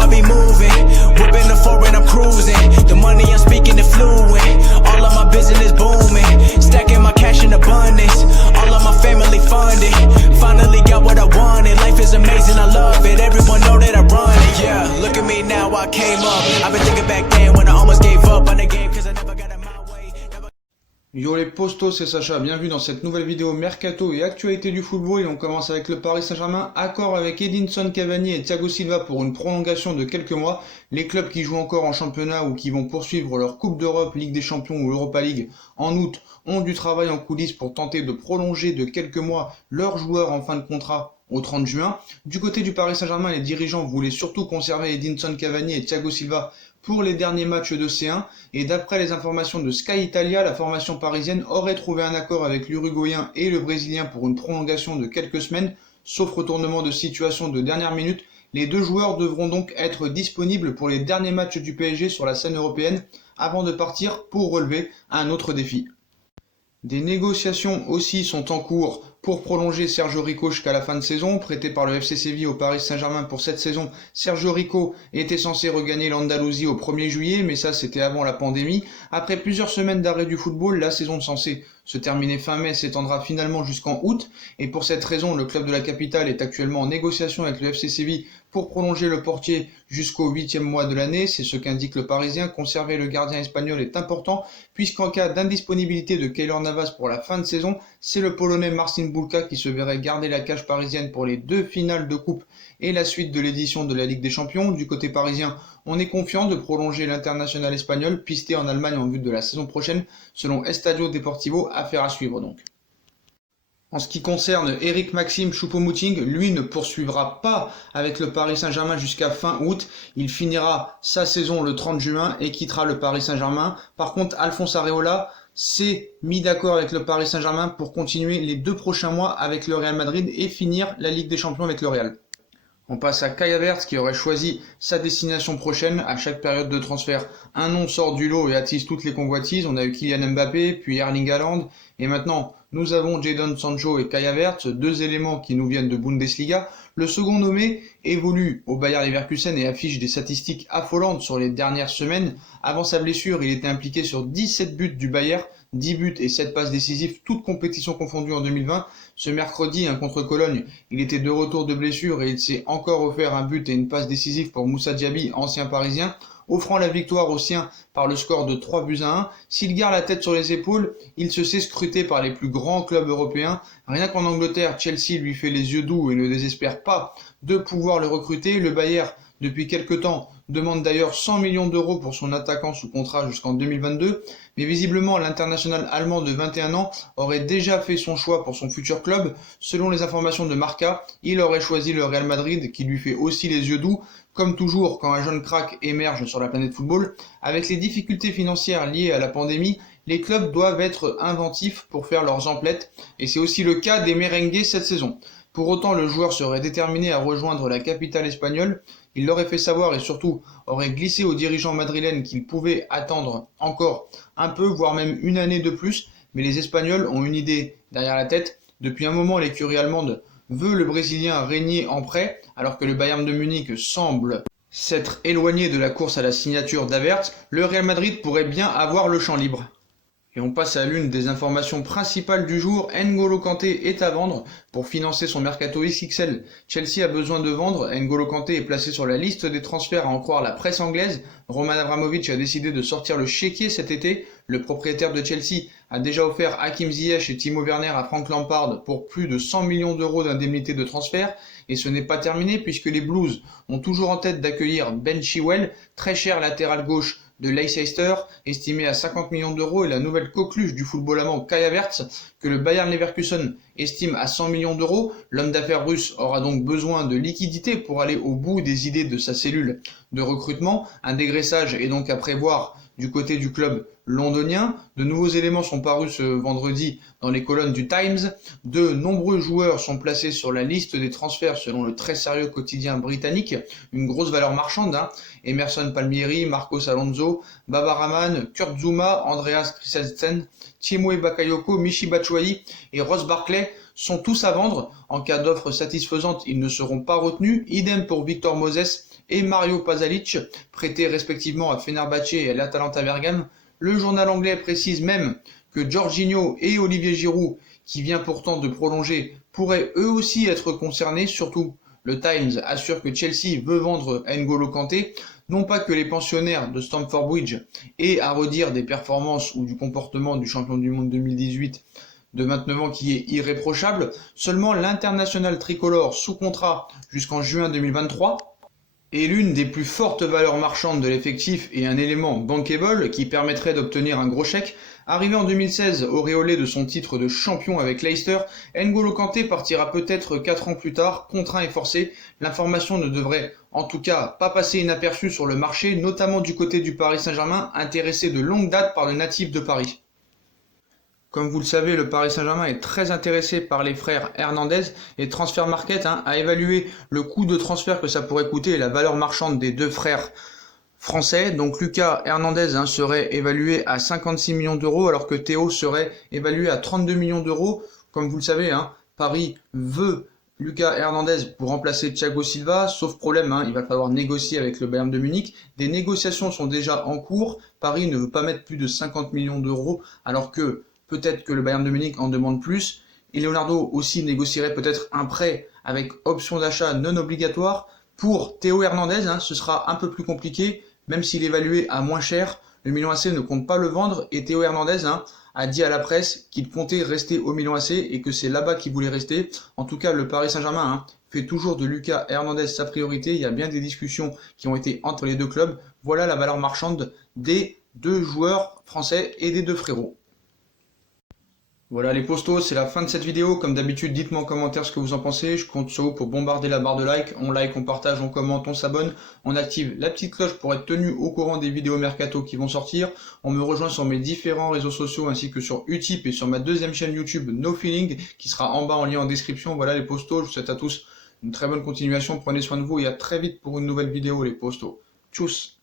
I be moving. Whipping the foreign, I'm cruising. The money I'm speaking is fluent. All of my business booming. Stacking my cash in abundance. All of my family funded. Finally got what I wanted. Life is amazing, I love it. Everyone know that I run it. Yeah, look at me now, I came up. I've been thinking back then when I almost gave up on the game cause I never got in my way. Yo les postos, c'est Sacha, bienvenue dans cette nouvelle vidéo Mercato et actualité du football et on commence avec le Paris Saint-Germain, accord avec Edinson Cavani et Thiago Silva pour une prolongation de quelques mois. Les clubs qui jouent encore en championnat ou qui vont poursuivre leur Coupe d'Europe, Ligue des Champions ou Europa League en août ont du travail en coulisses pour tenter de prolonger de quelques mois leurs joueurs en fin de contrat au 30 juin. Du côté du Paris Saint-Germain, les dirigeants voulaient surtout conserver Edinson Cavani et Thiago Silva pour les derniers matchs de C1 et d'après les informations de Sky Italia, la formation parisienne aurait trouvé un accord avec l'Uruguayen et le Brésilien pour une prolongation de quelques semaines, sauf retournement de situation de dernière minute. Les deux joueurs devront donc être disponibles pour les derniers matchs du PSG sur la scène européenne avant de partir pour relever un autre défi. Des négociations aussi sont en cours pour prolonger Sergio Rico jusqu'à la fin de saison. Prêté par le FC Séville au Paris Saint-Germain pour cette saison, Sergio Rico était censé regagner l'Andalousie au 1er juillet, mais ça c'était avant la pandémie. Après plusieurs semaines d'arrêt du football, la saison censée se terminer fin mai s'étendra finalement jusqu'en août, et pour cette raison, le club de la capitale est actuellement en négociation avec le FC Séville pour prolonger le portier jusqu'au 8e mois de l'année. C'est ce qu'indique le Parisien. Conserver le gardien espagnol est important, puisqu'en cas d'indisponibilité de Keylor Navas pour la fin de saison, c'est le Polonais Marcin Bulka qui se verrait garder la cage parisienne pour les deux finales de coupe et la suite de l'édition de la Ligue des Champions. Du côté parisien, on est confiant de prolonger l'international espagnol, pisté en Allemagne en vue de la saison prochaine, selon Estadio Deportivo, affaire à suivre donc. En ce qui concerne Eric Maxime Choupo-Moting, lui ne poursuivra pas avec le Paris Saint-Germain jusqu'à fin août. Il finira sa saison le 30 juin et quittera le Paris Saint-Germain. Par contre, Alphonse Areola s'est mis d'accord avec le Paris Saint-Germain pour continuer les 2 prochains mois avec le Real Madrid et finir la Ligue des Champions avec le Real. On passe à Kai Havertz qui aurait choisi sa destination prochaine. À chaque période de transfert, un nom sort du lot et attise toutes les convoitises. On a eu Kylian Mbappé, puis Erling Haaland, et maintenant nous avons Jadon Sancho et Kai Havertz, deux éléments qui nous viennent de Bundesliga. Le second nommé évolue au Bayer Leverkusen et affiche des statistiques affolantes sur les dernières semaines. Avant sa blessure, il était impliqué sur 17 buts du Bayer, 10 buts et 7 passes décisives, toutes compétitions confondues en 2020. Ce mercredi, contre Cologne, il était de retour de blessure et il s'est encore offert un but et une passe décisive pour Moussa Diaby, ancien parisien, offrant la victoire aux siens par le score de 3-1. S'il garde la tête sur les épaules, il se sait scruté par les plus grands clubs européens. Rien qu'en Angleterre, Chelsea lui fait les yeux doux et ne désespère pas de pouvoir le recruter. Le Bayer, depuis quelque temps, demande d'ailleurs 100 millions d'euros pour son attaquant sous contrat jusqu'en 2022, mais visiblement l'international allemand de 21 ans aurait déjà fait son choix pour son futur club. Selon les informations de Marca, il aurait choisi le Real Madrid qui lui fait aussi les yeux doux, comme toujours quand un jeune crack émerge sur la planète football. Avec les difficultés financières liées à la pandémie, les clubs doivent être inventifs pour faire leurs emplettes, et c'est aussi le cas des merengues cette saison. Pour autant, le joueur serait déterminé à rejoindre la capitale espagnole. Il l'aurait fait savoir et surtout aurait glissé aux dirigeants madrilènes qu'il pouvait attendre encore un peu, voire même une année de plus. Mais les Espagnols ont une idée derrière la tête. Depuis un moment, l'écurie allemande veut le Brésilien régner en prêt, alors que le Bayern de Munich semble s'être éloigné de la course à la signature d'Havertz. Le Real Madrid pourrait bien avoir le champ libre. Et on passe à l'une des informations principales du jour. N'Golo Kanté est à vendre pour financer son mercato XXL. Chelsea a besoin de vendre. N'Golo Kanté est placé sur la liste des transferts à en croire la presse anglaise. Roman Abramovich a décidé de sortir le chéquier cet été. Le propriétaire de Chelsea a déjà offert Hakim Ziyech et Timo Werner à Frank Lampard pour plus de 100 millions d'euros d'indemnité de transfert. Et ce n'est pas terminé puisque les Blues ont toujours en tête d'accueillir Ben Chilwell, très cher latéral gauche de Leicester, estimé à 50 millions d'euros, et la nouvelle coqueluche du football allemand Kai Havertz, que le Bayer Leverkusen estime à 100 millions d'euros. L'homme d'affaires russe aura donc besoin de liquidités pour aller au bout des idées de sa cellule de recrutement. Un dégraissage est donc à prévoir du côté du club londonien. De nouveaux éléments sont parus ce vendredi dans les colonnes du Times. De nombreux joueurs sont placés sur la liste des transferts selon le très sérieux quotidien britannique. Une grosse valeur marchande. Emerson Palmieri, Marcos Alonso, Baba Rahman, Kurt Zouma, Andreas Christensen, Timothy Bakayoko, Michy Batshuayi et Ross Barkley sont tous à vendre. En cas d'offre satisfaisante, ils ne seront pas retenus. Idem pour Victor Moses et Mario Pasalic, prêtés respectivement à Fenerbahçe et à l'Atalanta Bergame. Le journal anglais précise même que Jorginho et Olivier Giroud, qui vient pourtant de prolonger, pourraient eux aussi être concernés. Surtout, le Times assure que Chelsea veut vendre N'Golo Kanté. Non pas que les pensionnaires de Stamford Bridge aient à redire des performances ou du comportement du champion du monde 2018 de 29 ans qui est irréprochable, seulement l'international tricolore sous contrat jusqu'en juin 2023 est l'une des plus fortes valeurs marchandes de l'effectif et un élément bankable qui permettrait d'obtenir un gros chèque. Arrivé en 2016, auréolé de son titre de champion avec Leicester, N'Golo Kanté partira peut-être 4 ans plus tard, contraint et forcé. L'information ne devrait en tout cas pas passer inaperçue sur le marché, notamment du côté du Paris Saint-Germain, intéressé de longue date par le natif de Paris. Comme vous le savez, le Paris Saint-Germain est très intéressé par les frères Hernandez et Transfer Market a évalué le coût de transfert que ça pourrait coûter et la valeur marchande des deux frères français. Donc Lucas Hernandez serait évalué à 56 millions d'euros alors que Théo serait évalué à 32 millions d'euros. Comme vous le savez, Paris veut Lucas Hernandez pour remplacer Thiago Silva, sauf problème, il va falloir négocier avec le Bayern de Munich. Des négociations sont déjà en cours. Paris ne veut pas mettre plus de 50 millions d'euros alors que peut-être que le Bayern de Munich en demande plus. Et Leonardo aussi négocierait peut-être un prêt avec option d'achat non obligatoire. Pour Théo Hernandez, ce sera un peu plus compliqué, même s'il est évalué à moins cher. Le Milan AC ne compte pas le vendre et Théo Hernandez a dit à la presse qu'il comptait rester au Milan AC et que c'est là-bas qu'il voulait rester. En tout cas, le Paris Saint-Germain fait toujours de Lucas Hernandez sa priorité. Il y a bien des discussions qui ont été entre les deux clubs. Voilà la valeur marchande des deux joueurs français et des deux frérots. Voilà les postos, c'est la fin de cette vidéo. Comme d'habitude, dites-moi en commentaire ce que vous en pensez. Je compte sur vous pour bombarder la barre de like. On like, on partage, on commente, on s'abonne. On active la petite cloche pour être tenu au courant des vidéos mercato qui vont sortir. On me rejoint sur mes différents réseaux sociaux ainsi que sur Utip et sur ma deuxième chaîne YouTube No Feeling qui sera en bas en lien en description. Voilà les postos, je vous souhaite à tous une très bonne continuation. Prenez soin de vous et à très vite pour une nouvelle vidéo les postos. Tchuss!